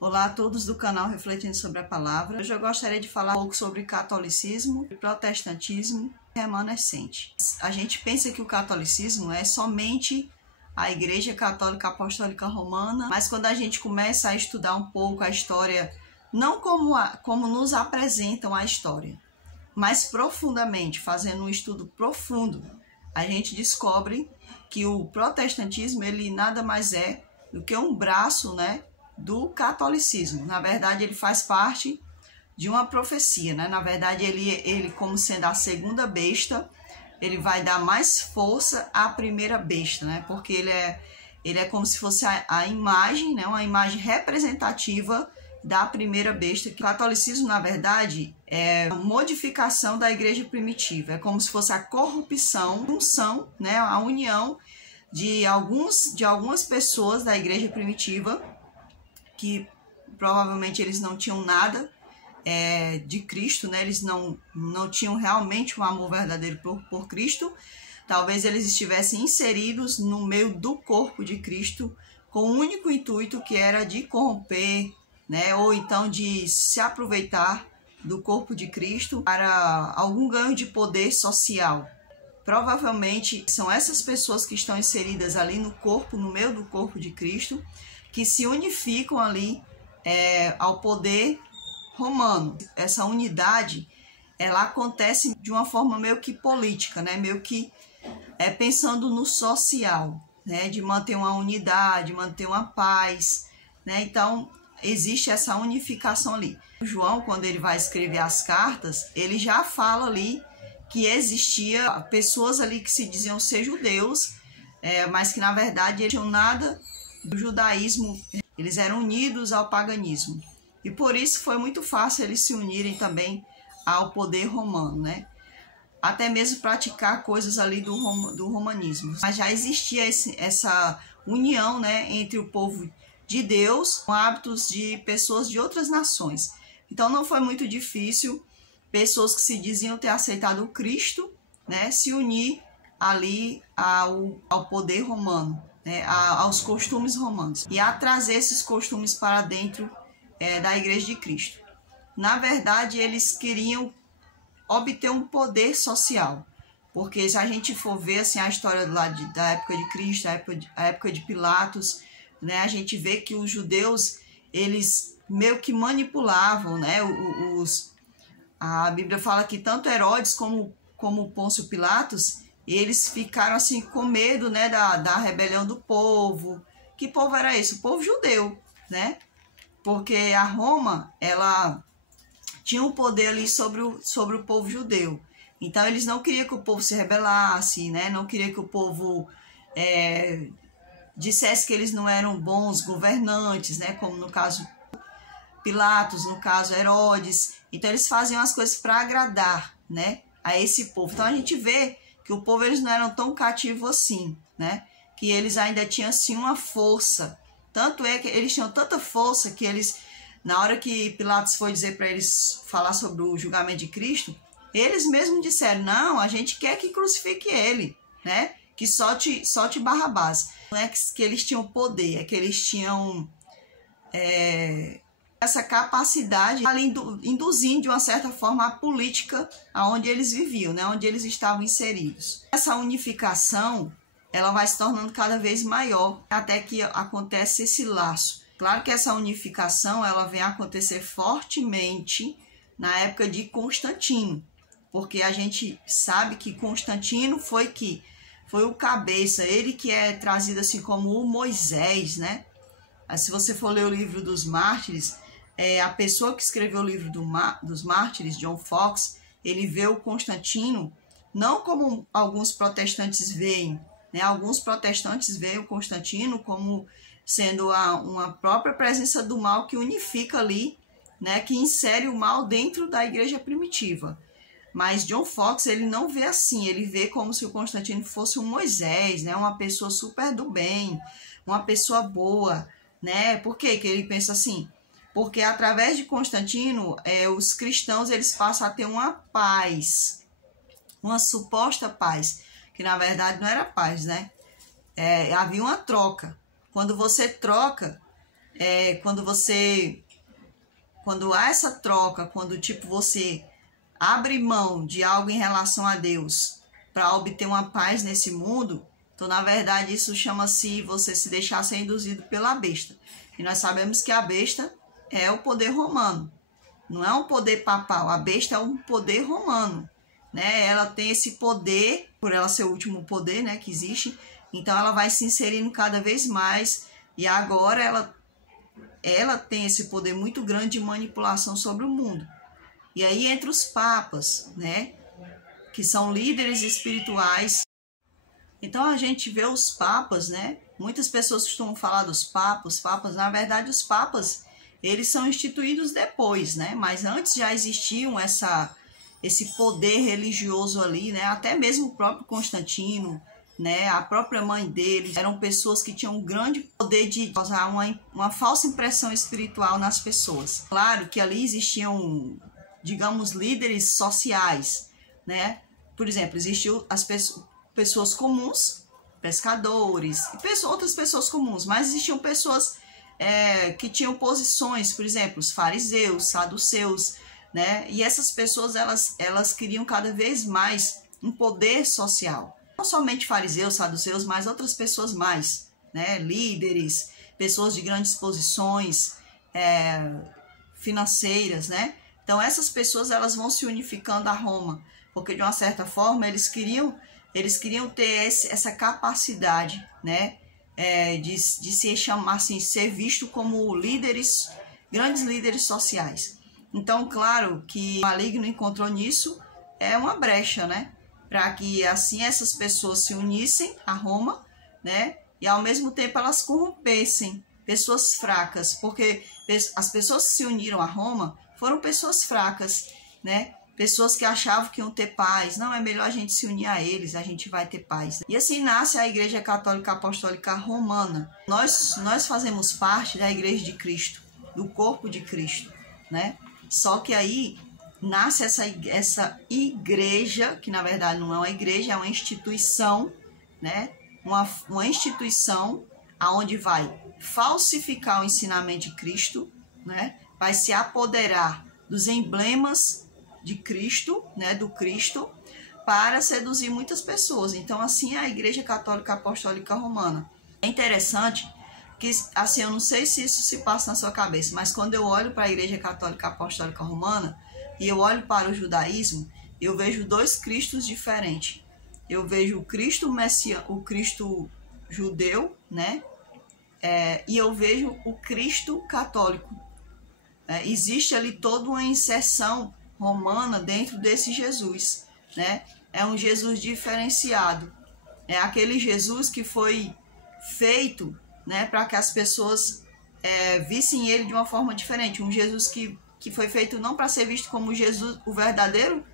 Olá a todos do canal Refletindo sobre a Palavra. Hoje eu gostaria de falar um pouco sobre catolicismo, protestantismo remanescente. A gente pensa que o catolicismo é somente a Igreja Católica Apostólica Romana, mas quando a gente começa a estudar um pouco a história, não como nos apresentam a história, mas profundamente, fazendo um estudo profundo, a gente descobre que o protestantismo ele nada mais é do que um braço, do catolicismo. Na verdade, ele faz parte de uma profecia, Na verdade, ele como sendo a segunda besta, ele vai dar mais força à primeira besta, Porque ele é como se fosse a imagem, uma imagem representativa da primeira besta. O catolicismo, na verdade, é a modificação da igreja primitiva. É como se fosse a corrupção, a união de algumas pessoas da igreja primitiva, que provavelmente eles não tinham nada de Cristo, Eles não tinham realmente um amor verdadeiro por Cristo. Talvez eles estivessem inseridos no meio do corpo de Cristo com o único intuito que era de corromper, ou então de se aproveitar do corpo de Cristo para algum ganho de poder social. Provavelmente são essas pessoas que estão inseridas ali no meio do corpo de Cristo, que se unificam ali ao poder romano. Essa unidade, ela acontece de uma forma meio que política, meio que pensando no social, de manter uma unidade, manter uma paz, Então, existe essa unificação ali. O João, quando ele vai escrever as cartas, ele já fala ali que existia pessoas ali que se diziam ser judeus, mas que na verdade eles não tinham nada do judaísmo, eles eram unidos ao paganismo. E por isso foi muito fácil eles se unirem também ao poder romano, Até mesmo praticar coisas ali do romanismo. Mas já existia essa união, entre o povo de Deus com hábitos de pessoas de outras nações. Então não foi muito difícil pessoas que se diziam ter aceitado o Cristo, se unir ali ao poder romano, aos costumes romanos, e a trazer esses costumes para dentro da Igreja de Cristo. Na verdade, eles queriam obter um poder social, porque se a gente for ver assim, a história da época de Cristo, a época de Pilatos, a gente vê que os judeus, eles meio que manipulavam, a Bíblia fala que tanto Herodes como Pôncio Pilatos, eles ficaram assim com medo, da rebelião do povo. Que povo era esse? O povo judeu, Porque a Roma, ela tinha um poder ali sobre o povo judeu. Então, eles não queriam que o povo se rebelasse, Não queriam que o povo dissesse que eles não eram bons governantes, Como no caso Pilatos, no caso Herodes. Então, eles faziam as coisas para agradar, a esse povo. Então, a gente vê que o povo eles não eram tão cativos assim, Que eles ainda tinham assim uma força. Tanto é que eles tinham tanta força que eles, na hora que Pilatos foi dizer para eles falar sobre o julgamento de Cristo, eles mesmos disseram: não, a gente quer que crucifique ele, Que solte Barrabás. Não é que eles tinham poder, é que eles tinham essa capacidade, além induzindo de uma certa forma a política aonde eles viviam, onde eles estavam inseridos. Essa unificação, ela vai se tornando cada vez maior, até que acontece esse laço. Claro que essa unificação, ela vem a acontecer fortemente na época de Constantino, porque a gente sabe que Constantino foi o cabeça, ele que é trazido assim como o Moisés, Se você for ler o livro dos Mártires, a pessoa que escreveu o livro dos Mártires, John Foxe, ele vê o Constantino não como alguns protestantes veem, Alguns protestantes veem o Constantino como sendo uma própria presença do mal que unifica ali, que insere o mal dentro da igreja primitiva. Mas John Foxe, ele não vê assim, ele vê como se o Constantino fosse um Moisés, uma pessoa super do bem, uma pessoa boa, Por que ele pensa assim? Porque através de Constantino, os cristãos eles passam a ter uma paz, uma suposta paz, que na verdade não era paz, havia uma troca. Quando você troca Quando há essa troca, quando tipo você abre mão de algo em relação a Deus para obter uma paz nesse mundo, então na verdade isso chama-se você se deixar ser induzido pela besta. E nós sabemos que a besta é o poder romano, não é um poder papal, a besta é um poder romano, né? Ela tem esse poder, por ela ser o último poder, né, que existe, então ela vai se inserindo cada vez mais, e agora ela tem esse poder muito grande de manipulação sobre o mundo. E aí entre os papas, né, que são líderes espirituais. Então a gente vê os papas, né? Muitas pessoas costumam falar dos papas, na verdade os papas, eles são instituídos depois, né? Mas antes já existiam esse poder religioso ali, né? Até mesmo o próprio Constantino, né? A própria mãe deles, eram pessoas que tinham um grande poder de causar uma falsa impressão espiritual nas pessoas. Claro que ali existiam, digamos, líderes sociais, né? Por exemplo, existiam as pessoas comuns, pescadores, e outras pessoas comuns, mas existiam pessoas que tinham posições, por exemplo, os fariseus, saduceus, né? E essas pessoas, elas queriam cada vez mais um poder social. Não somente fariseus, saduceus, mas outras pessoas mais, né? Líderes, pessoas de grandes posições financeiras, né? Então essas pessoas, elas vão se unificando a Roma, porque de uma certa forma eles queriam ter essa capacidade, né, de se chamar assim, ser visto como líderes, grandes líderes sociais. Então, claro que o maligno encontrou nisso uma brecha, né, para que assim essas pessoas se unissem a Roma, né, e ao mesmo tempo elas corrompessem pessoas fracas, porque as pessoas que se uniram a Roma foram pessoas fracas, né? Pessoas que achavam que iam ter paz. Não, é melhor a gente se unir a eles, a gente vai ter paz. E assim nasce a Igreja Católica Apostólica Romana. Nós fazemos parte da Igreja de Cristo, do corpo de Cristo, né? Só que aí nasce essa igreja, que na verdade não é uma igreja, é uma instituição, né? Uma instituição aonde vai falsificar o ensinamento de Cristo, né? Vai se apoderar dos emblemas de Cristo, né, do Cristo, para seduzir muitas pessoas. Então, assim é a Igreja Católica Apostólica Romana. É interessante que, assim, eu não sei se isso se passa na sua cabeça, mas quando eu olho para a Igreja Católica Apostólica Romana e eu olho para o judaísmo, eu vejo dois Cristos diferentes. Eu vejo o Cristo o Cristo judeu, né, e eu vejo o Cristo católico. Existe ali toda uma inserção romana dentro desse Jesus, né? É um Jesus diferenciado, é aquele Jesus que foi feito, né, para que as pessoas vissem ele de uma forma diferente, um Jesus que foi feito não para ser visto como Jesus, o verdadeiro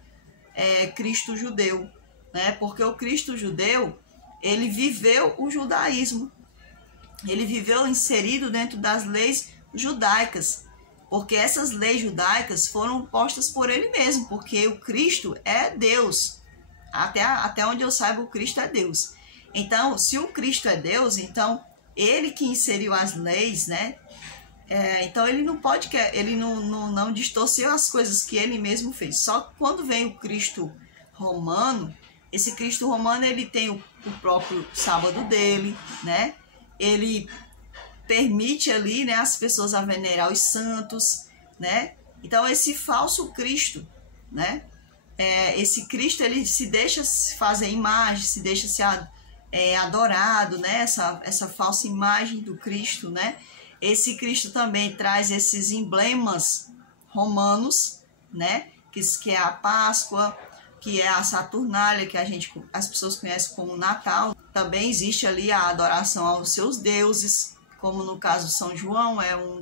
Cristo judeu, né? Porque o Cristo judeu, ele viveu o judaísmo, ele viveu inserido dentro das leis judaicas, porque essas leis judaicas foram postas por ele mesmo, porque o Cristo é Deus. Até onde eu saiba, o Cristo é Deus. Então, se o Cristo é Deus, então ele que inseriu as leis, né? Então ele não pode, ele não distorceu as coisas que ele mesmo fez. Só que quando vem o Cristo romano, esse Cristo romano, ele tem o próprio sábado dele, né? Ele permite ali, né, as pessoas a venerar os santos, né? Então esse falso Cristo, né? Esse Cristo, ele se deixa fazer imagem, se deixa ser adorado, né? Essa falsa imagem do Cristo, né? Esse Cristo também traz esses emblemas romanos, né? Que é a Páscoa, que é a Saturnália, que as pessoas conhecem como Natal. Também existe ali a adoração aos seus deuses, como no caso São João é um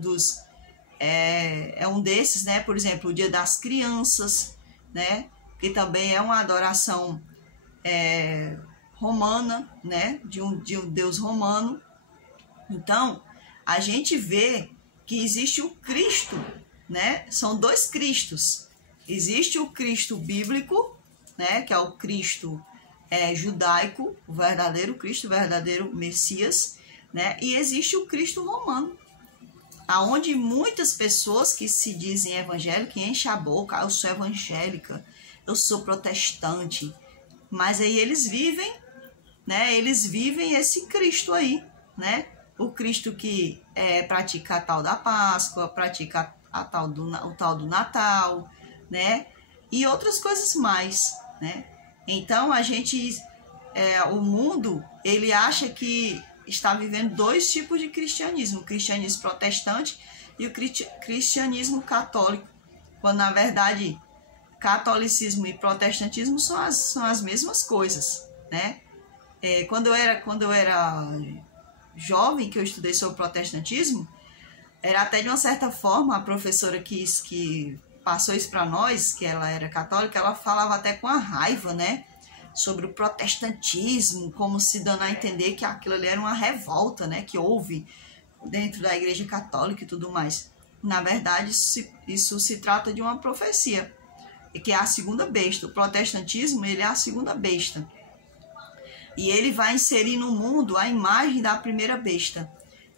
desses, né? Por exemplo, o Dia das Crianças, né? Que também é uma adoração romana, né? De um Deus romano. Então, a gente vê que existe o Cristo, né? São dois Cristos. Existe o Cristo bíblico, né? Que é o Cristo judaico, o verdadeiro Cristo, o verdadeiro Messias, né? E existe o Cristo romano, aonde muitas pessoas que se dizem evangélicas enchem a boca, eu sou evangélica, eu sou protestante, mas aí eles vivem, né? Eles vivem esse Cristo aí, né? O Cristo que pratica a tal da Páscoa, pratica o tal do Natal, né? E outras coisas mais, né? Então a gente, o mundo, ele acha que está vivendo dois tipos de cristianismo, o cristianismo protestante e o cristianismo católico, quando na verdade catolicismo e protestantismo são as mesmas coisas, né? Quando eu era jovem, que eu estudei sobre protestantismo, era até de uma certa forma, a professora que passou isso para nós, que ela era católica, ela falava até com a raiva, né? Sobre o protestantismo, como se dando a entender que aquilo ali era uma revolta, né? Que houve dentro da Igreja Católica e tudo mais. Na verdade, isso se trata de uma profecia, que é a segunda besta. O protestantismo, ele é a segunda besta. E ele vai inserir no mundo a imagem da primeira besta.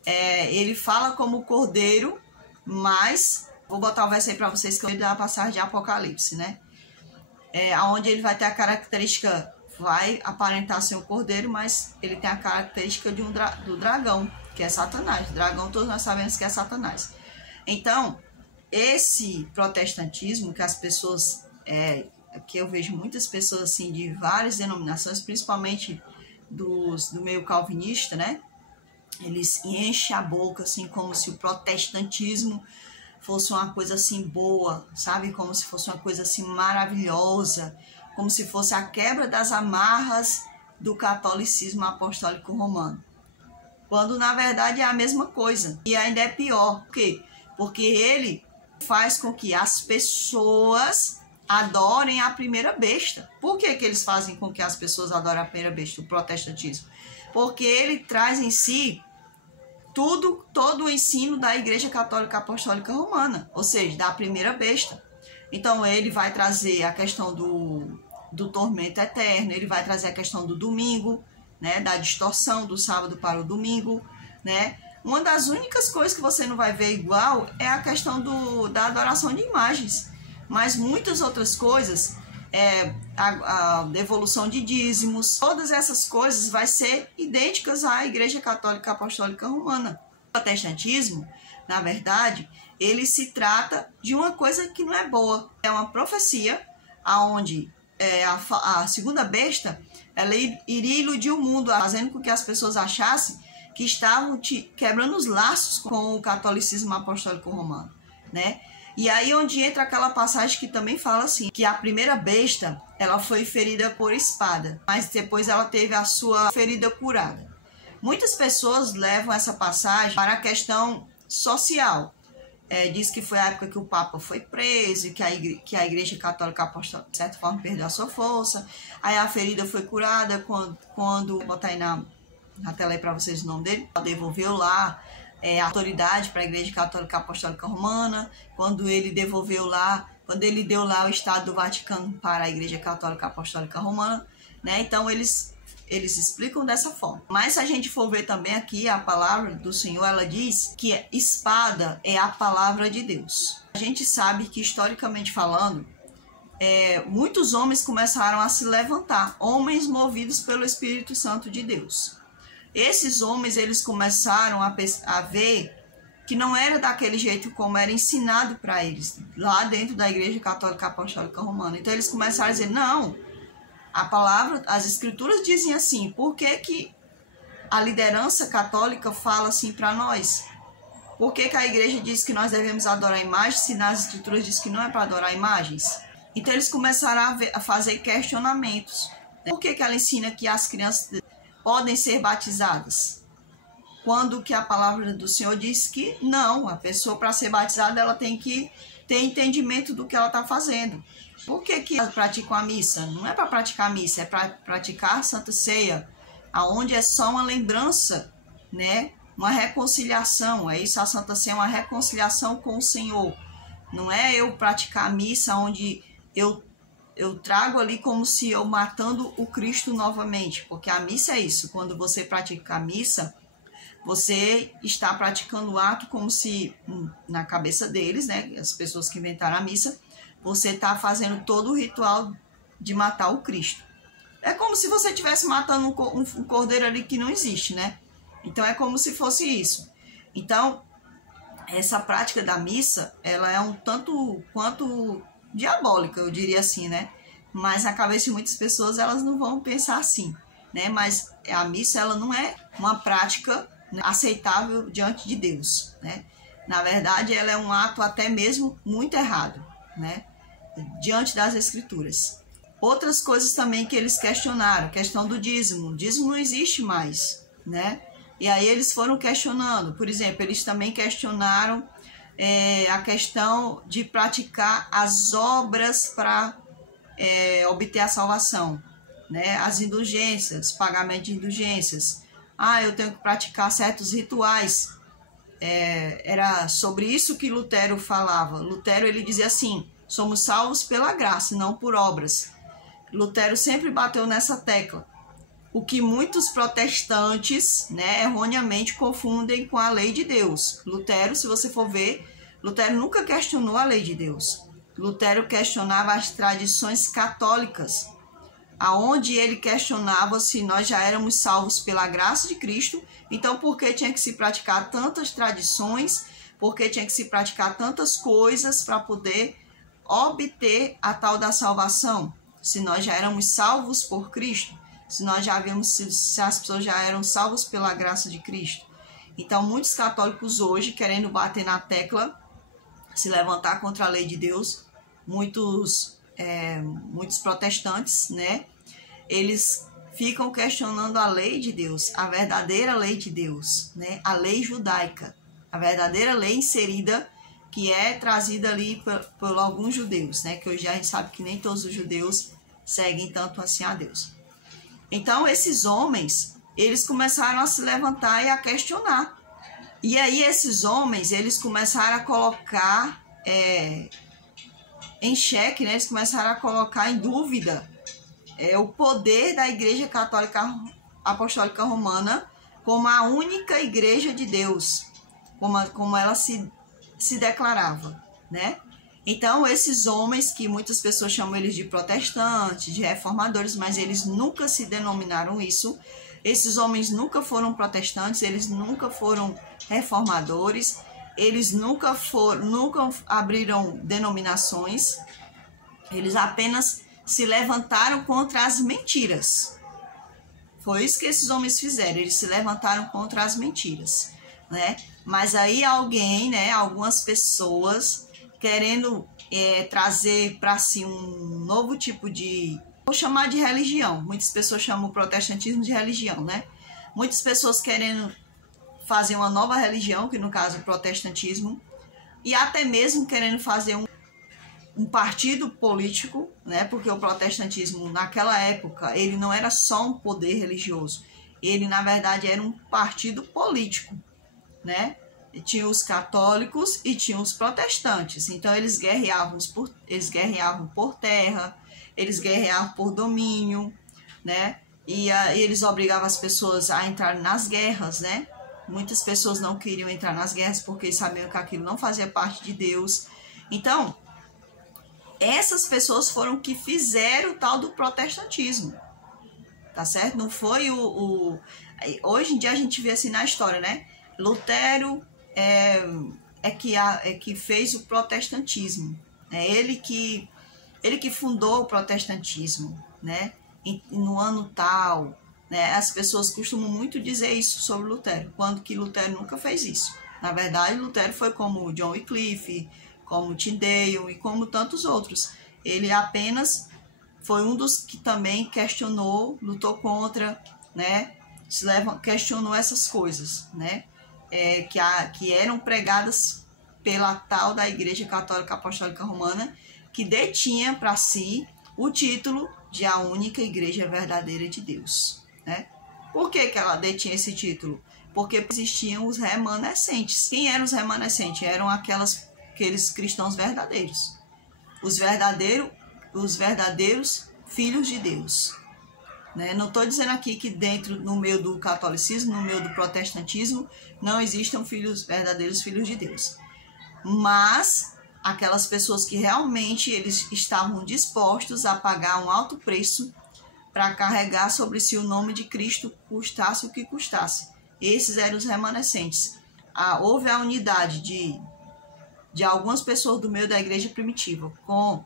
Ele fala como cordeiro, mas... Vou botar o verso aí para vocês, que eu vou dar a passagem de Apocalipse, né? Onde ele vai ter a característica... Vai aparentar ser um cordeiro, mas ele tem a característica do dragão, que é Satanás. Dragão, todos nós sabemos que é Satanás. Então, esse protestantismo que as pessoas... que eu vejo muitas pessoas assim de várias denominações, principalmente do meio calvinista, né? Eles enchem a boca assim como se o protestantismo fosse uma coisa assim boa, sabe? Como se fosse uma coisa assim maravilhosa, como se fosse a quebra das amarras do catolicismo apostólico romano. Quando na verdade é a mesma coisa. E ainda é pior. Por quê? Porque ele faz com que as pessoas adorem a primeira besta. Por que eles fazem com que as pessoas adorem a primeira besta, o protestantismo? Porque ele traz em si todo o ensino da Igreja Católica Apostólica Romana, ou seja, da primeira besta. Então ele vai trazer a questão do tormento eterno, ele vai trazer a questão do domingo, né, da distorção do sábado para o domingo, né? Uma das únicas coisas que você não vai ver igual é a questão da adoração de imagens. Mas muitas outras coisas, a devolução de dízimos, todas essas coisas vai ser idênticas à Igreja Católica Apostólica Romana. O protestantismo, na verdade, ele se trata de uma coisa que não é boa. É uma profecia onde a segunda besta ela iria iludir o mundo, fazendo com que as pessoas achassem que estavam quebrando os laços com o catolicismo apostólico romano, né? E aí onde entra aquela passagem que também fala assim, que a primeira besta, ela foi ferida por espada, mas depois ela teve a sua ferida curada. Muitas pessoas levam essa passagem para a questão social. Diz que foi a época que o Papa foi preso, que a Igreja Católica Apostólica, de certa forma, perdeu a sua força. Aí a ferida foi curada quando vou botar aí na tela aí para vocês o nome dele, devolveu lá a autoridade para a Igreja Católica Apostólica Romana, quando ele deu lá o Estado do Vaticano para a Igreja Católica Apostólica Romana, né? Então eles explicam dessa forma. Mas se a gente for ver também aqui a palavra do Senhor, ela diz que espada é a palavra de Deus. A gente sabe que, historicamente falando, muitos homens começaram a se levantar, homens movidos pelo Espírito Santo de Deus. Esses homens, eles começaram a ver que não era daquele jeito como era ensinado para eles, lá dentro da Igreja Católica Apostólica Romana. Então eles começaram a dizer, não, a palavra, as escrituras dizem assim, por que a liderança católica fala assim para nós? Por que a igreja diz que nós devemos adorar imagens, se nas escrituras diz que não é para adorar imagens? Então eles começaram a fazer questionamentos. Por que ela ensina que as crianças podem ser batizadas? Quando que a palavra do Senhor diz que não, a pessoa para ser batizada ela tem que ter entendimento do que ela está fazendo. Por que elas praticam a missa? Não é para praticar a missa, é para praticar a Santa Ceia, aonde é só uma lembrança, né? Uma reconciliação. É isso, a Santa Ceia é uma reconciliação com o Senhor. Não é eu praticar a missa onde eu trago ali como se eu matando o Cristo novamente, porque a missa é isso. Quando você pratica a missa, Você está praticando o ato como se, na cabeça deles, né, as pessoas que inventaram a missa, você está fazendo todo o ritual de matar o Cristo. É como se você estivesse matando um cordeiro ali que não existe, né? Então é como se fosse isso. Então, essa prática da missa, ela é um tanto quanto diabólica, eu diria assim, né? Mas na cabeça de muitas pessoas, elas não vão pensar assim, né? Mas a missa, ela não é uma prática, né, aceitável diante de Deus, né? Na verdade, ela é um ato até mesmo muito errado, né? Diante das Escrituras. Outras coisas também que eles questionaram, questão do dízimo. O dízimo não existe mais, né? E aí eles foram questionando. Por exemplo, eles também questionaram a questão de praticar as obras para obter a salvação, né? As indulgências, pagamento de indulgências. Eu tenho que praticar certos rituais. Era sobre isso que Lutero falava. Lutero, ele dizia assim: somos salvos pela graça, não por obras. Lutero sempre bateu nessa tecla, o que muitos protestantes, né, erroneamente confundem com a lei de Deus. Lutero, se você for ver, Lutero nunca questionou a lei de Deus. Lutero questionava as tradições católicas, aonde ele questionava se nós já éramos salvos pela graça de Cristo, então por que tinha que se praticar tantas tradições, por que tinha que se praticar tantas coisas para poder obter a tal da salvação? Se nós já éramos salvos por Cristo, se as pessoas já eram salvas pela graça de Cristo. Então, muitos católicos hoje, querendo bater na tecla, se levantar contra a lei de Deus, muitos protestantes, né? Eles ficam questionando a lei de Deus, a verdadeira lei de Deus, né? A lei judaica, a verdadeira lei inserida, que é trazida ali por alguns judeus, né? Que hoje a gente sabe que nem todos os judeus seguem tanto assim a Deus. Então, esses homens, eles começaram a se levantar e a questionar. E aí, esses homens, eles começaram a colocar em xeque, né? Eles começaram a colocar em dúvida o poder da Igreja Católica Apostólica Romana como a única Igreja de Deus, como ela se declarava, né? Então, esses homens, que muitas pessoas chamam eles de protestantes, de reformadores, mas eles nunca se denominaram isso. Esses homens nunca foram protestantes, eles nunca foram reformadores, eles nunca abriram denominações, eles apenas se levantaram contra as mentiras. Foi isso que esses homens fizeram, eles se levantaram contra as mentiras, né? Mas aí alguém, né, algumas pessoas querendo trazer para si um novo tipo de, vou chamar de religião. Muitas pessoas chamam o protestantismo de religião, né? Muitas pessoas querendo fazer uma nova religião, que no caso é o protestantismo, e até mesmo querendo fazer um partido político, né? Porque o protestantismo naquela época, ele não era só um poder religioso, ele na verdade era um partido político, né? Tinha os católicos e tinha os protestantes. Então eles guerreavam por terra, eles guerreavam por domínio, né? E eles obrigavam as pessoas a entrar nas guerras, né? Muitas pessoas não queriam entrar nas guerras porque sabiam que aquilo não fazia parte de Deus. Então, essas pessoas foram que fizeram o tal do protestantismo, tá certo? Não foi hoje em dia a gente vê assim na história, né? Lutero que fez o protestantismo, né? Ele que fundou o protestantismo, né? No ano tal, né? As pessoas costumam muito dizer isso sobre Lutero, quando que Lutero nunca fez isso. Na verdade, Lutero foi como John Wycliffe, como Tyndale e como tantos outros. Ele apenas foi um dos que também questionou, lutou contra, né? Questionou essas coisas, né? Que eram pregadas pela tal da Igreja Católica Apostólica Romana, que detinha para si o título de a única Igreja verdadeira de Deus, né? Por que ela detinha esse título? Porque existiam os remanescentes. Quem eram os remanescentes? Eram aqueles cristãos verdadeiros, os verdadeiros filhos de Deus. né? Não estou dizendo aqui que no meio do catolicismo, no meio do protestantismo, não existam verdadeiros filhos de Deus. Mas aquelas pessoas que realmente eles estavam dispostos a pagar um alto preço para carregar sobre si o nome de Cristo, custasse o que custasse. Esses eram os remanescentes. Houve a unidade de algumas pessoas do meio da igreja primitiva com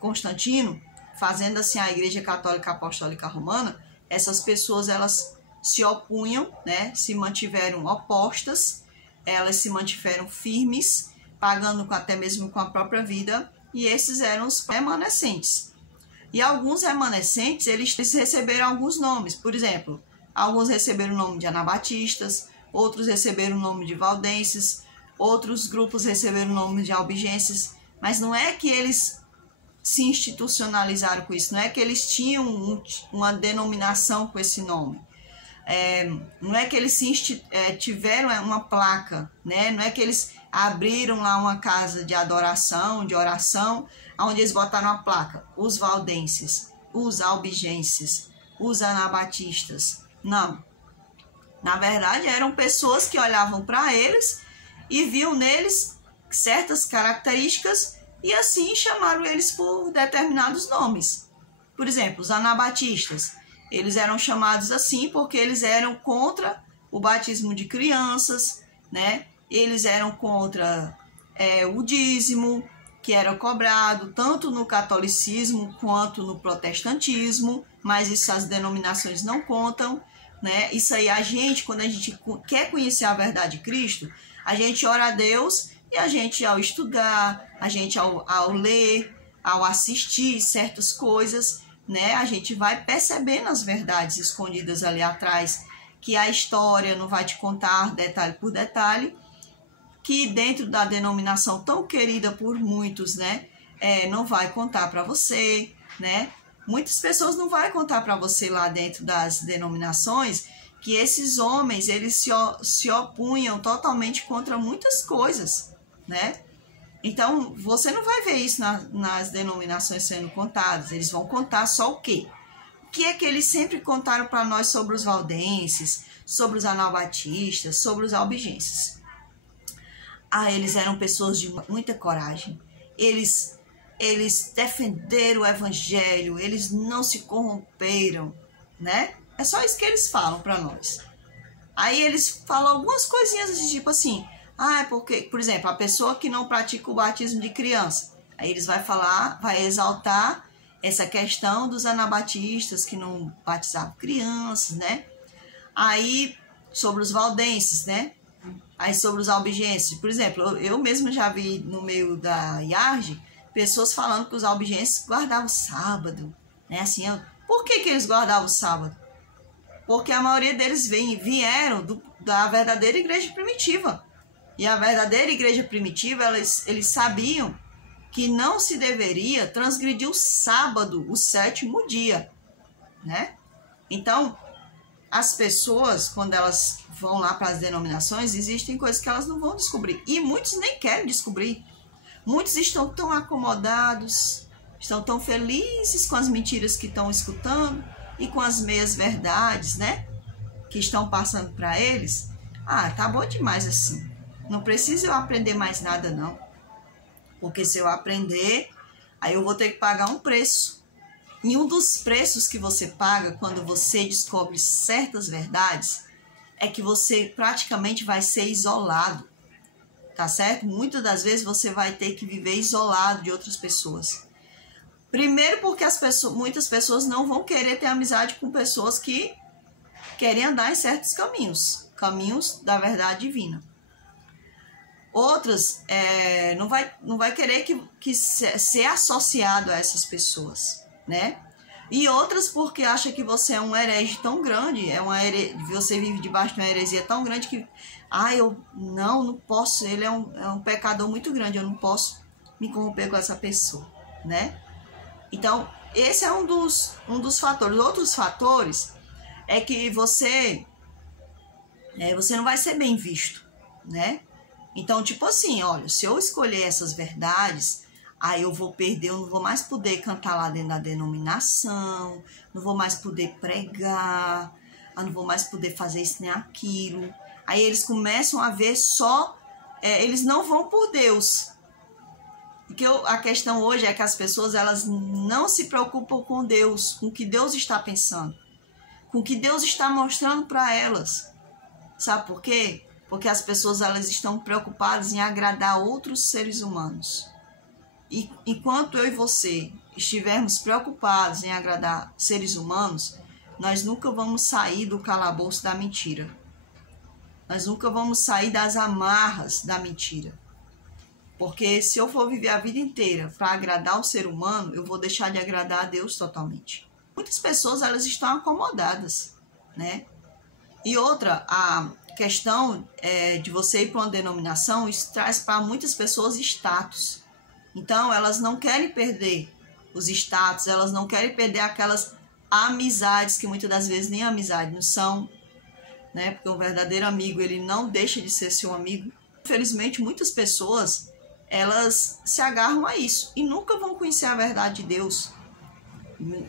Constantino, fazendo assim a Igreja Católica Apostólica Romana. Essas pessoas elas se opunham, né? Se mantiveram opostas, elas se mantiveram firmes, pagando até mesmo com a própria vida, e esses eram os remanescentes. E alguns remanescentes, eles receberam alguns nomes. Por exemplo, alguns receberam o nome de anabatistas, outros receberam o nome de valdenses, outros grupos receberam o nome de albigenses, mas não é que eles se institucionalizaram com isso, não é que eles tinham uma denominação com esse nome, não é que eles tiveram uma placa, né? Não é que eles abriram lá uma casa de adoração, de oração, onde eles botaram a placa, os valdenses, os albigenses, os anabatistas. Não. Na verdade, eram pessoas que olhavam para eles e viam neles certas características e assim chamaram eles por determinados nomes. Por exemplo, os anabatistas, eles eram chamados assim porque eles eram contra o batismo de crianças, né? Eles eram contra o dízimo, que era cobrado tanto no catolicismo quanto no protestantismo, mas isso as denominações não contam, né? Isso aí quando a gente quer conhecer a verdade de Cristo, a gente ora a Deus e a gente, ao estudar, a gente ao ler, ao assistir certas coisas, né, a gente vai percebendo as verdades escondidas ali atrás, que a história não vai te contar detalhe por detalhe, que dentro da denominação tão querida por muitos, né, não vai contar para você, né? Muitas pessoas não vão contar para você lá dentro das denominações que esses homens, eles se opunham totalmente contra muitas coisas, né? Então, você não vai ver isso nas denominações sendo contadas. Eles vão contar só o quê? O que é que eles sempre contaram para nós sobre os valdenses, sobre os anabatistas, sobre os albigenses? Eles eram pessoas de muita coragem. Eles defenderam o evangelho, eles não se corromperam, né? É só isso que eles falam para nós. Aí eles falam algumas coisinhas assim, tipo assim, é porque, por exemplo, a pessoa que não pratica o batismo de criança, aí eles vai exaltar essa questão dos anabatistas que não batizavam crianças, né? Aí, sobre os valdenses, né? Aí, sobre os albigenses, por exemplo, eu mesmo já vi no meio da IARJ pessoas falando que os albigenses guardavam o sábado, né? Assim, por que eles guardavam o sábado? Porque a maioria deles vieram da verdadeira igreja primitiva. E a verdadeira igreja primitiva, eles sabiam que não se deveria transgredir o sábado, o sétimo dia, né? Então, as pessoas, quando elas vão lá para as denominações, existem coisas que elas não vão descobrir. E muitos nem querem descobrir. Muitos estão tão acomodados, estão tão felizes com as mentiras que estão escutando e com as meias verdades, né? Que estão passando para eles. Tá bom demais assim. Não precisa eu aprender mais nada, não. Porque se eu aprender, aí eu vou ter que pagar um preço. E um dos preços que você paga quando você descobre certas verdades é que você praticamente vai ser isolado. Tá certo? Muitas das vezes você vai ter que viver isolado de outras pessoas. Primeiro porque muitas pessoas não vão querer ter amizade com pessoas que querem andar em certos caminhos da verdade divina. Outras não vai querer que ser associado a essas pessoas, né? E outras porque acha que você é um herege tão grande, você vive debaixo de uma heresia tão grande que eu não posso, ele é um pecador muito grande, eu não posso me corromper com essa pessoa, né? Então, esse é um dos fatores. Outros fatores é que você não vai ser bem visto, né? Então, tipo assim, olha, se eu escolher essas verdades, aí eu vou perder, eu não vou mais poder cantar lá dentro da denominação, não vou mais poder pregar, eu não vou mais poder fazer isso nem aquilo. Aí eles começam a ver só, eles não vão por Deus. Porque a questão hoje é que as pessoas, elas não se preocupam com Deus, com o que Deus está pensando, com o que Deus está mostrando para elas. Sabe por quê? Porque as pessoas, elas estão preocupadas em agradar outros seres humanos. E enquanto eu e você estivermos preocupados em agradar seres humanos, nós nunca vamos sair do calabouço da mentira. Nós nunca vamos sair das amarras da mentira. Porque se eu for viver a vida inteira para agradar o ser humano, eu vou deixar de agradar a Deus totalmente. Muitas pessoas, elas estão acomodadas, né? E outra, a questão de você ir para uma denominação, isso traz para muitas pessoas status. Então, elas não querem perder os status, elas não querem perder aquelas amizades, que muitas das vezes nem amizade não são, né? Porque um verdadeiro amigo, ele não deixa de ser seu amigo. Infelizmente, muitas pessoas, elas se agarram a isso e nunca vão conhecer a verdade de Deus.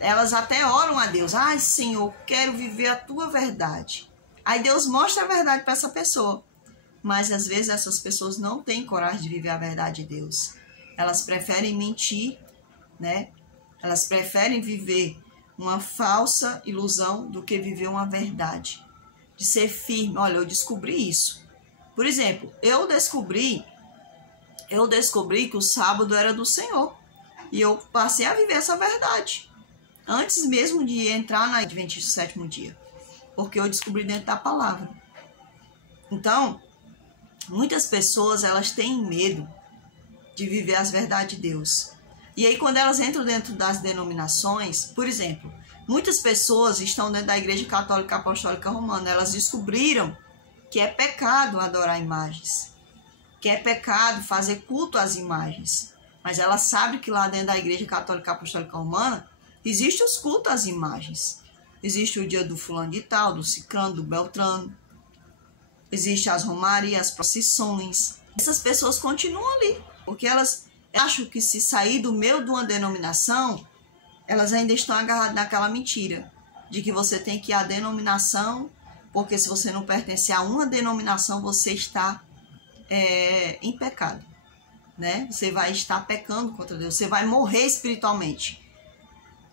Elas até oram a Deus: ai, Senhor, quero viver a tua verdade. Aí Deus mostra a verdade para essa pessoa. Mas às vezes essas pessoas não têm coragem de viver a verdade de Deus. Elas preferem mentir, né? Elas preferem viver uma falsa ilusão do que viver uma verdade. De ser firme. Olha, eu descobri isso. Por exemplo, eu descobri que o sábado era do Senhor. E eu passei a viver essa verdade. Antes mesmo de entrar na Adventista do Sétimo Dia. Porque eu descobri dentro da palavra. Então, muitas pessoas, elas têm medo de viver as verdades de Deus. E aí, quando elas entram dentro das denominações, por exemplo, muitas pessoas estão dentro da Igreja Católica Apostólica Romana. Elas descobriram que é pecado adorar imagens. Que é pecado fazer culto às imagens. Mas ela sabe que lá dentro da Igreja Católica Apostólica Romana existe os cultos às imagens. Existe o dia do fulano de tal, do ciclano, do beltrano. Existe as romarias, as procissões. Essas pessoas continuam ali, porque elas acham que se sair do meio de uma denominação, elas ainda estão agarradas naquela mentira de que você tem que ir à denominação, porque se você não pertencer a uma denominação, você está em pecado, né? Você vai estar pecando contra Deus, você vai morrer espiritualmente,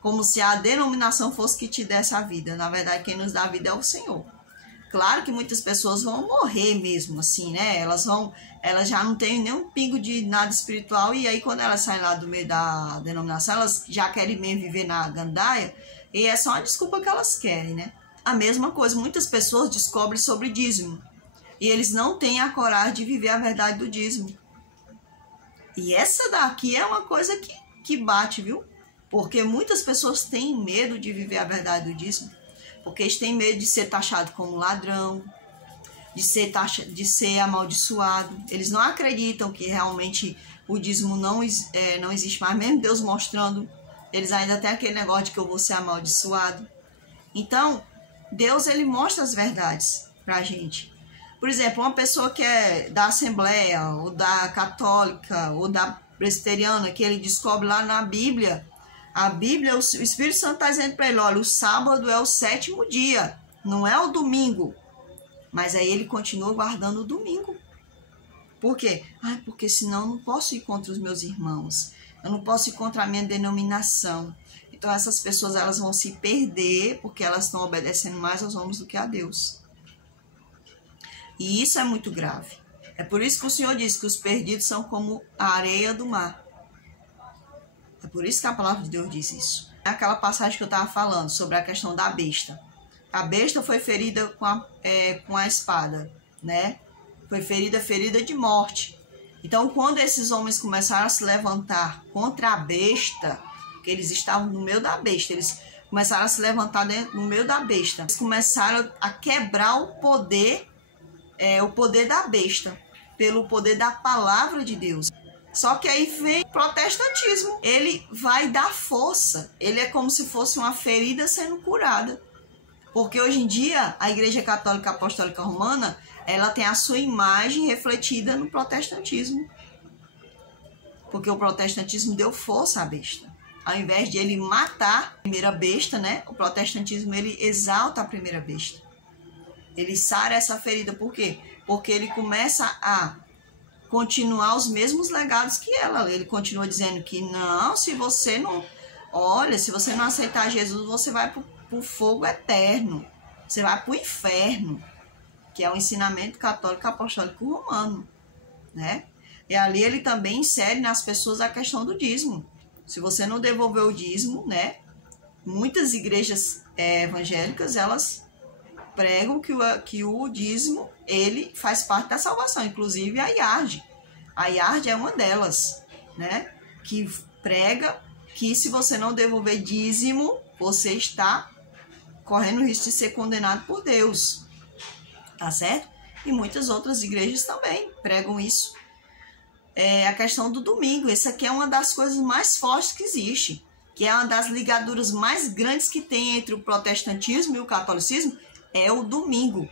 como se a denominação fosse que te desse a vida. Na verdade, quem nos dá a vida é o Senhor. Claro que muitas pessoas vão morrer mesmo, assim, né? Elas já não têm nenhum pingo de nada espiritual, e aí quando elas saem lá do meio da denominação, elas já querem mesmo viver na gandaia, e é só uma desculpa que elas querem, né? A mesma coisa, muitas pessoas descobrem sobre dízimo, e eles não têm a coragem de viver a verdade do dízimo. E essa daqui é uma coisa que bate, viu? Porque muitas pessoas têm medo de viver a verdade do dízimo, porque eles têm medo de ser taxado como ladrão, de ser amaldiçoado. Eles não acreditam que realmente o dízimo não existe mais, mesmo Deus mostrando, eles ainda têm aquele negócio de que eu vou ser amaldiçoado. Então, Deus, ele mostra as verdades pra gente. Por exemplo, uma pessoa que é da Assembleia, ou da Católica, ou da Presbiteriana, que ele descobre lá na Bíblia, a Bíblia, o Espírito Santo está dizendo para ele: olha, o sábado é o 7º dia, não é o domingo. Mas aí ele continua guardando o domingo. Por quê? Porque senão eu não posso ir contra os meus irmãos. Eu não posso ir contra a minha denominação. Então essas pessoas, elas vão se perder porque elas estão obedecendo mais aos homens do que a Deus. E isso é muito grave. É por isso que o Senhor diz que os perdidos são como a areia do mar. É por isso que a palavra de Deus diz isso. É aquela passagem que eu estava falando sobre a questão da besta. A besta foi ferida com a espada, né? Foi ferida de morte. Então, quando esses homens começaram a se levantar contra a besta, que eles estavam no meio da besta, eles começaram a se levantar no meio da besta. Eles começaram a quebrar o poder da besta, pelo poder da palavra de Deus. Só que aí vem o protestantismo. Ele vai dar força. Ele é como se fosse uma ferida sendo curada. Porque hoje em dia, a Igreja Católica Apostólica Romana, ela tem a sua imagem refletida no protestantismo. Porque o protestantismo deu força à besta. Ao invés de ele matar a primeira besta, né? O protestantismo, ele exalta a primeira besta. Ele sara essa ferida. Por quê? Porque ele começa a continuar os mesmos legados que ela. Ele continua dizendo que não, se você não... Olha, se você não aceitar Jesus, você vai para o fogo eterno. Você vai para o inferno. Que é o ensinamento católico apostólico romano, né? E ali ele também insere nas pessoas a questão do dízimo. Se você não devolver o dízimo, né? Muitas igrejas evangélicas, elas pregam que o dízimo, ele faz parte da salvação. Inclusive a IARD. A IARD é uma delas, né? Que prega que se você não devolver dízimo, você está correndo o risco de ser condenado por Deus. Tá certo? E muitas outras igrejas também pregam isso. A questão do domingo. Essa aqui é uma das coisas mais fortes que existe. Que é uma das ligaduras mais grandes que tem entre o protestantismo e o catolicismo. É o domingo.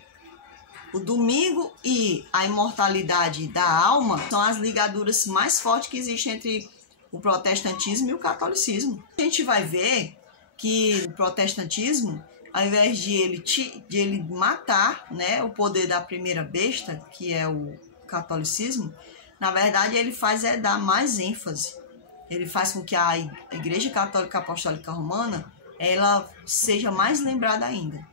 O domingo e a imortalidade da alma são as ligaduras mais fortes que existem entre o protestantismo e o catolicismo. A gente vai ver que o protestantismo, ao invés de ele matar, né, o poder da primeira besta, que é o catolicismo, na verdade ele faz dar mais ênfase. Ele faz com que a Igreja Católica Apostólica Romana ela seja mais lembrada ainda.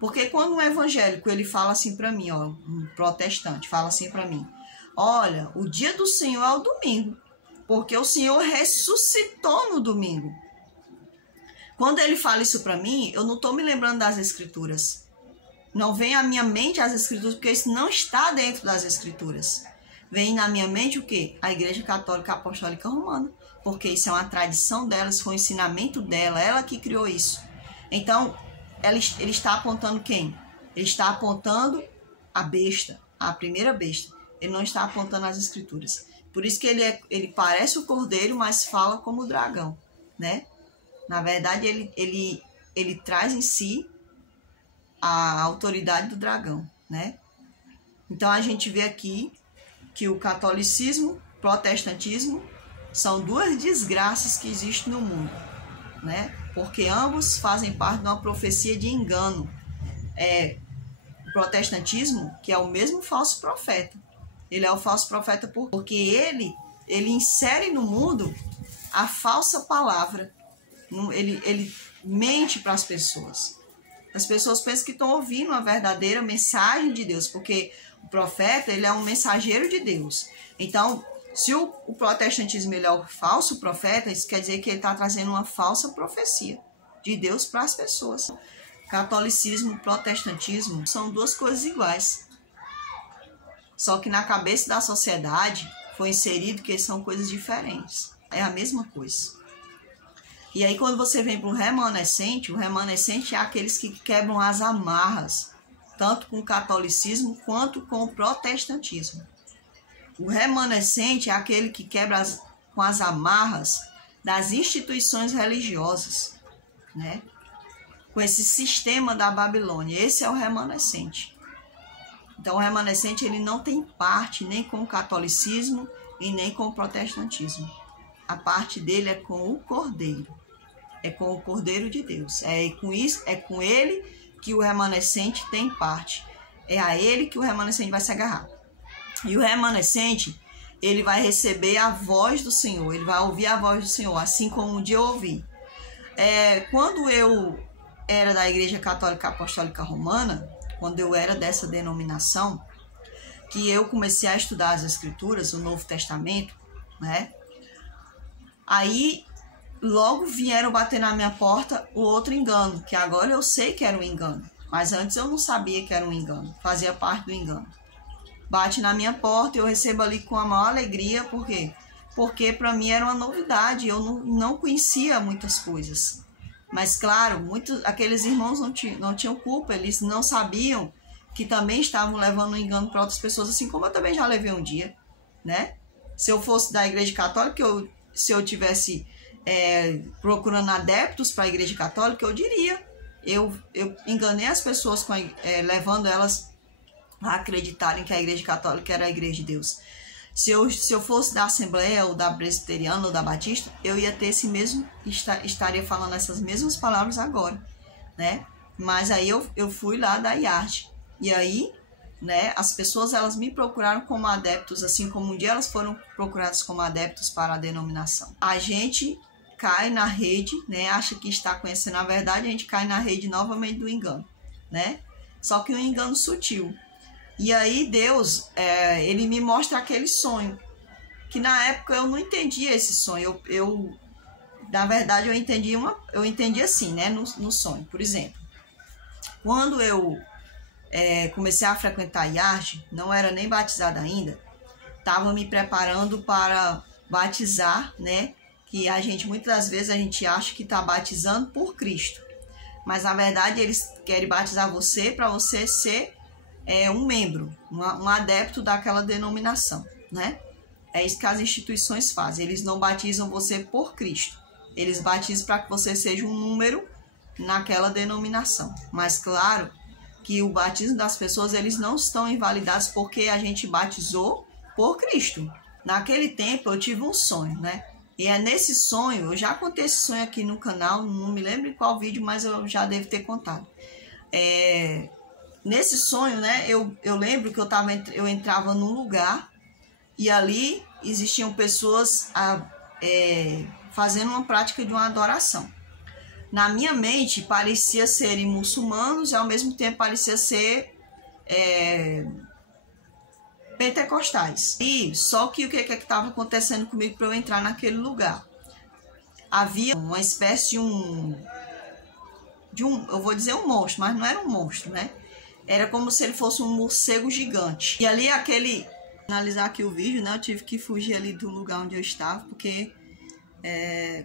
Porque quando um evangélico ele fala assim para mim, ó, um protestante fala assim para mim, olha, o dia do Senhor é o domingo, porque o Senhor ressuscitou no domingo. Quando ele fala isso para mim, eu não estou me lembrando das Escrituras. Não vem à minha mente as Escrituras, porque isso não está dentro das Escrituras. Vem na minha mente o quê? A Igreja Católica Apostólica Romana. Porque isso é uma tradição dela, isso foi um ensinamento dela, ela que criou isso. Então, ele está apontando quem? Ele está apontando a besta, a primeira besta. Ele não está apontando as Escrituras. Por isso que ele parece o cordeiro, mas fala como o dragão, né? Na verdade, ele traz em si a autoridade do dragão, né? Então, a gente vê aqui que o catolicismo, o protestantismo, são duas desgraças que existem no mundo, né? Porque ambos fazem parte de uma profecia de engano. O protestantismo, que é o mesmo falso profeta. Ele é o falso profeta porque ele insere no mundo a falsa palavra. Ele mente para as pessoas. As pessoas pensam que estão ouvindo a verdadeira mensagem de Deus, porque o profeta ele é um mensageiro de Deus. Então, se o protestantismo ele é o falso profeta, isso quer dizer que ele está trazendo uma falsa profecia de Deus para as pessoas. Catolicismo e protestantismo são duas coisas iguais. Só que na cabeça da sociedade foi inserido que são coisas diferentes. É a mesma coisa. E aí quando você vem para o remanescente é aqueles que quebram as amarras, tanto com o catolicismo quanto com o protestantismo. O remanescente é aquele que quebra com as amarras das instituições religiosas, né? Com esse sistema da Babilônia. Esse é o remanescente. Então o remanescente ele não tem parte nem com o catolicismo e nem com o protestantismo. A parte dele é com o Cordeiro. É com o Cordeiro de Deus. É com ele que o remanescente tem parte. É a ele que o remanescente vai se agarrar. E o remanescente, ele vai receber a voz do Senhor. Ele vai ouvir a voz do Senhor, assim como um dia eu ouvi. Quando eu era da Igreja Católica Apostólica Romana, quando eu era dessa denominação, que eu comecei a estudar as Escrituras, o Novo Testamento, né? Aí, logo vieram bater na minha porta o outro engano, que agora eu sei que era um engano, mas antes eu não sabia que era um engano, fazia parte do engano. Bate na minha porta e eu recebo ali com a maior alegria, por quê? Porque para mim era uma novidade, eu não conhecia muitas coisas. Mas claro, aqueles irmãos não tinham culpa, eles não sabiam que também estavam levando um engano para outras pessoas, assim como eu também já levei um dia, né? Se eu fosse da Igreja Católica, se eu tivesse procurando adeptos para a Igreja Católica, eu diria, eu enganei as pessoas levando elas a acreditarem que a Igreja Católica era a Igreja de Deus. Se eu fosse da Assembleia, ou da Presbiteriana, ou da Batista, eu ia ter esse mesmo, estaria falando essas mesmas palavras agora, né? Mas aí eu fui lá da IARD. E aí, né, as pessoas, elas me procuraram como adeptos, assim como um dia elas foram procuradas como adeptos para a denominação. A gente cai na rede, né, acha que está conhecendo a verdade, a gente cai na rede novamente do engano, né? Só que um engano sutil. E aí Deus, ele me mostra aquele sonho, que na época eu não entendia esse sonho. Na verdade, eu entendi assim, né, no sonho. Por exemplo, quando eu comecei a frequentar a IARD, não era nem batizada ainda, estava me preparando para batizar, né, que muitas das vezes a gente acha que está batizando por Cristo, mas na verdade eles querem batizar você para você ser um membro, um adepto daquela denominação, né? É isso que as instituições fazem. Eles não batizam você por Cristo. Eles batizam para que você seja um número naquela denominação. Mas claro que o batismo das pessoas, eles não estão invalidados porque a gente batizou por Cristo. Naquele tempo eu tive um sonho, né? E é nesse sonho, eu já contei esse sonho aqui no canal, não me lembro em qual vídeo, mas eu já devo ter contado. Nesse sonho, né, eu lembro que eu entrava num lugar e ali existiam pessoas fazendo uma prática de uma adoração. Na minha mente, parecia serem muçulmanos e ao mesmo tempo parecia ser pentecostais. E só que o que estava acontecendo comigo para eu entrar naquele lugar? Havia uma espécie de um, eu vou dizer um monstro, mas não era um monstro, né? Era como se ele fosse um morcego gigante. E ali finalizar aqui o vídeo, né? Eu tive que fugir ali do lugar onde eu estava, porque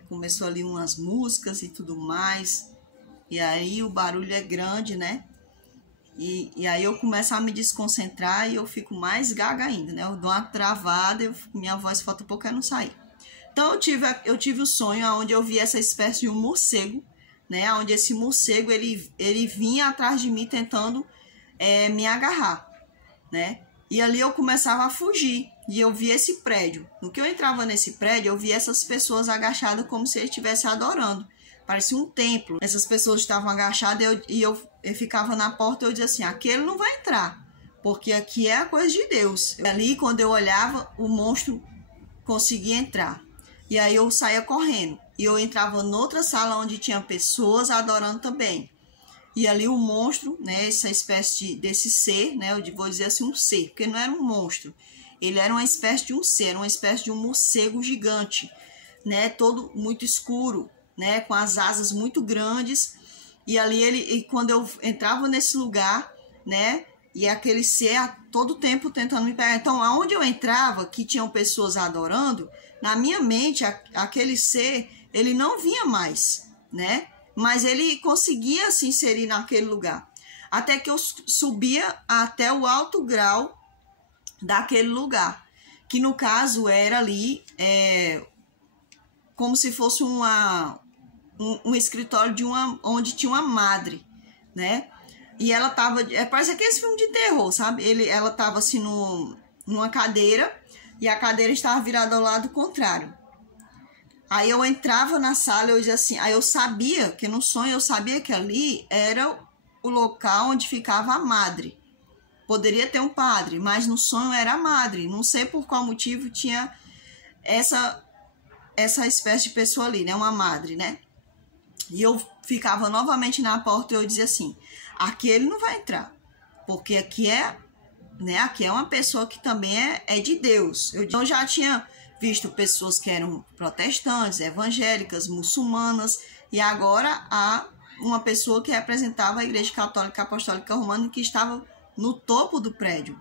começou ali umas músicas e tudo mais. E aí o barulho é grande, né? E aí eu começo a me desconcentrar e eu fico mais gaga ainda, né? Eu dou uma travada, minha voz falta um pouco não sair. Então eu tive o sonho onde eu vi essa espécie de um morcego, né? Onde esse morcego ele vinha atrás de mim tentando me agarrar, né? E ali eu começava a fugir e eu vi esse prédio. No que eu entrava nesse prédio, eu vi essas pessoas agachadas como se eles estivessem adorando. Parecia um templo. Essas pessoas estavam agachadas e eu ficava na porta e eu dizia assim, aqui ele não vai entrar, porque aqui é a coisa de Deus. Ali, quando eu olhava, o monstro conseguia entrar. E aí eu saía correndo. E eu entrava noutra sala onde tinha pessoas adorando também. E ali o monstro, né, essa espécie desse ser, né, eu vou dizer assim um ser, porque não era um monstro. Ele era uma espécie de um ser, uma espécie de um morcego gigante, né, todo muito escuro, né, com as asas muito grandes. E ali quando eu entrava nesse lugar, né, e aquele ser a todo tempo tentando me pegar. Então, aonde eu entrava, que tinham pessoas adorando, na minha mente, aquele ser, ele não vinha mais, né? Mas ele conseguia se inserir naquele lugar. Até que eu subia até o alto grau daquele lugar. Que no caso era ali, como se fosse um escritório onde tinha uma madre, né? E ela tava, parece aqueles filmes de terror, sabe? Ela tava assim numa cadeira e a cadeira estava virada ao lado contrário. Aí eu entrava na sala, eu dizia assim, aí eu sabia, que no sonho eu sabia que ali era o local onde ficava a madre. Poderia ter um padre, mas no sonho era a madre. Não sei por qual motivo tinha essa espécie de pessoa ali, né? Uma madre, né? E eu ficava novamente na porta e eu dizia assim, aqui ele não vai entrar, porque aqui aqui é uma pessoa que também é de Deus. Eu já tinha visto pessoas que eram protestantes, evangélicas, muçulmanas, e agora há uma pessoa que representava a Igreja Católica Apostólica Romana que estava no topo do prédio.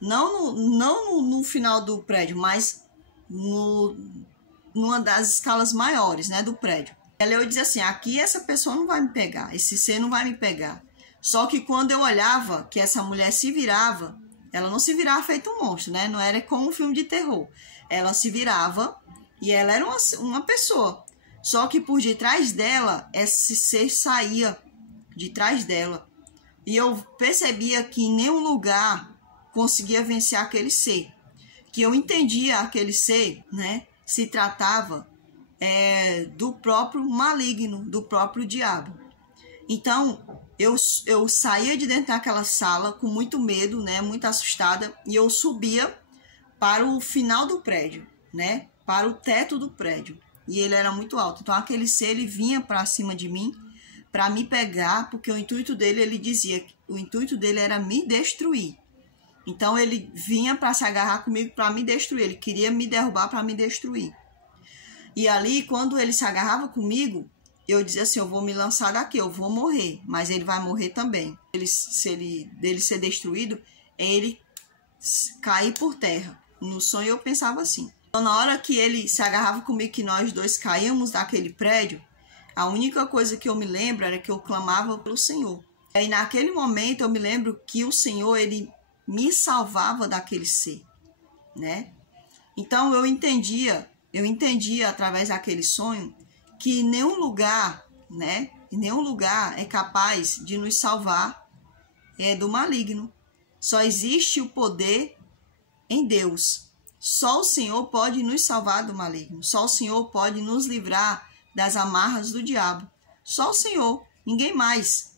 Não no final do prédio, mas numa das escalas maiores, né, do prédio. Eu dizia assim, aqui essa pessoa não vai me pegar, esse ser não vai me pegar. Só que quando eu olhava que essa mulher se virava, ela não se virava feito um monstro, né? Não era como um filme de terror. Ela se virava e ela era uma pessoa. Só que por detrás dela, esse ser saía de trás dela. E eu percebia que em nenhum lugar conseguia vencer aquele ser. que eu entendia aquele ser, né, se tratava do próprio maligno, do próprio diabo. Então, eu saía de dentro daquela sala com muito medo, né, muito assustada, e eu subia para o final do prédio, né, para o teto do prédio. E ele era muito alto. Então, aquele ser, ele vinha para cima de mim para me pegar, porque o intuito dele, ele dizia, o intuito dele era me destruir. Então, ele vinha para se agarrar comigo para me destruir. Ele queria me derrubar para me destruir. E ali, quando ele se agarrava comigo, eu dizia assim, eu vou me lançar daqui, eu vou morrer, mas ele vai morrer também. Dele ser destruído, é ele cair por terra. No sonho eu pensava assim. Então, na hora que ele se agarrava comigo, que nós dois caímos daquele prédio, a única coisa que eu me lembro era que eu clamava pelo Senhor. E naquele momento eu me lembro que o Senhor, ele me salvava daquele ser, né? Então eu entendia através daquele sonho que nenhum lugar, né? Nenhum lugar é capaz de nos salvar do maligno. Só existe o poder em Deus. Só o Senhor pode nos salvar do maligno. Só o Senhor pode nos livrar das amarras do diabo. Só o Senhor, ninguém mais.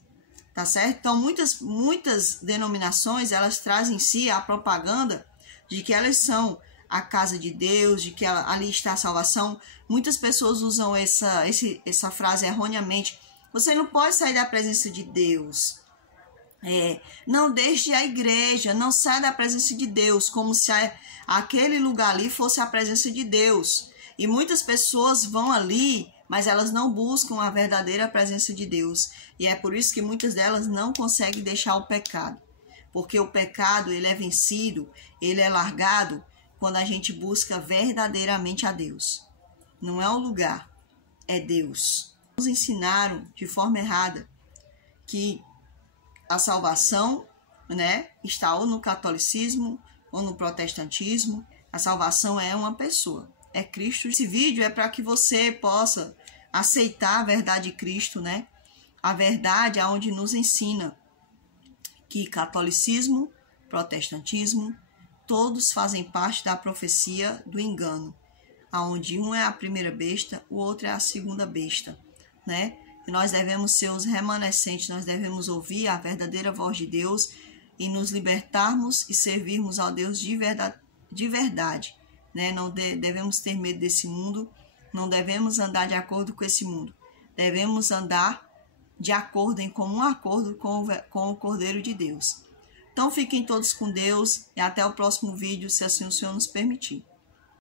Tá certo? Então, muitas denominações, elas trazem em si a propaganda de que elas são a casa de Deus, de que ali está a salvação. Muitas pessoas usam essa frase erroneamente. Você não pode sair da presença de Deus. Não deixe a igreja, não saia da presença de Deus, como se aquele lugar ali fosse a presença de Deus. E muitas pessoas vão ali, mas elas não buscam a verdadeira presença de Deus. E é por isso que muitas delas não conseguem deixar o pecado. Porque o pecado, ele é vencido, ele é largado quando a gente busca verdadeiramente a Deus. Não é o lugar, é Deus. Nos ensinaram de forma errada que a salvação, né, está ou no catolicismo ou no protestantismo. A salvação é uma pessoa, é Cristo. Esse vídeo é para que você possa aceitar a verdade de Cristo, né? A verdade aonde nos ensina que catolicismo, protestantismo, todos fazem parte da profecia do engano, aonde um é a primeira besta, o outro é a segunda besta, né? E nós devemos ser os remanescentes, nós devemos ouvir a verdadeira voz de Deus e nos libertarmos e servirmos ao Deus de verdade, né? Não devemos ter medo desse mundo, não devemos andar de acordo com esse mundo, devemos andar de acordo, em comum acordo com o Cordeiro de Deus. Então fiquem todos com Deus e até o próximo vídeo, se assim o Senhor nos permitir.